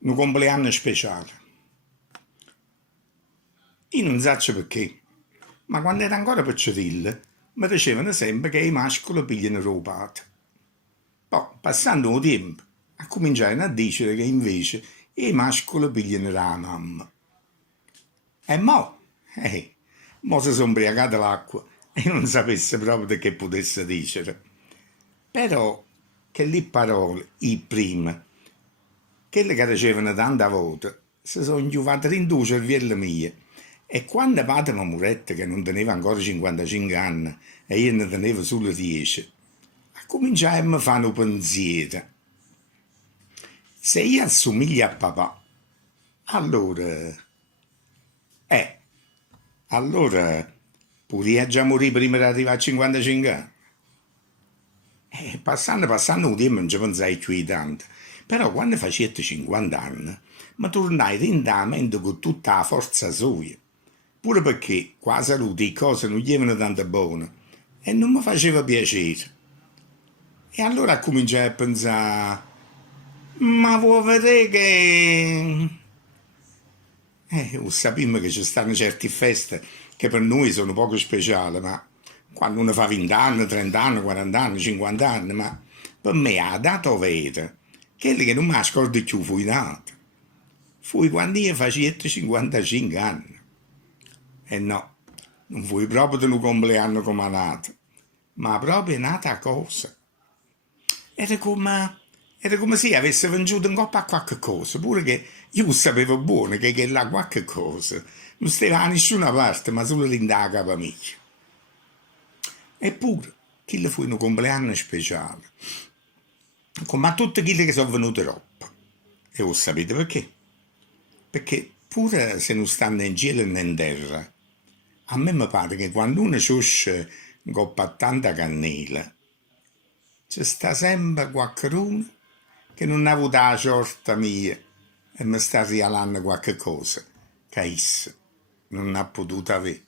un compleanno speciale. Io non so perché, ma quando era ancora piccirilla, mi dicevano sempre che i mascoli pigliano rubate. Poi, passando il tempo, ha cominciato a dire che invece i mascoli pigliano la mamma. E mo si sono imbriacata l'acqua e non sapesse proprio di che potesse dire. Però, che le parole, i prima, quelle che dicevano tante volte, si sono inchiuvate dentro il cervello mio. E quando padre mi morette, che non teneva ancora 55 anni e io ne tenevo solo 10, a cominciare a mi fare un pensiero. Se io assomiglio a papà, allora, eh, allora potrei già morire prima di arrivare a 55 anni. Passando il tempo non ci pensai più di tanto. Però quando facevo 50 anni, mi tornai lentamente con tutta la forza sua. Pure perché qua la salute e cose non gli erano tanto buone e non mi faceva piacere. E allora cominciai a pensare, ma vuoi vedere che... sappiamo che ci stanno certe feste che per noi sono poco speciali, ma quando uno fa 20 anni, 30 anni, 40 anni, 50 anni, ma per me ha dato vera, quelli che non mi scordo più fu nato. Fui quando io facevo 55 anni. E no, non fui proprio di un compleanno come nato, ma proprio nata cosa. Era come, era come se avesse venduto in coppa a qualche cosa, pure che io sapevo buono che là qualche cosa non stava da nessuna parte, ma solo dentro la capa mia. Eppure, quello fu un compleanno speciale, come a tutti quelli che sono venuti troppo. E voi sapete perché? Perché pure se non stanno in cielo né in terra, a me mi pare che quando uno ciusce coppa tanta cannella, c'è sta sempre qualcuno che non ha avuto la sorta mia e mi sta regalando qualche cosa che essa non ha potuto avere.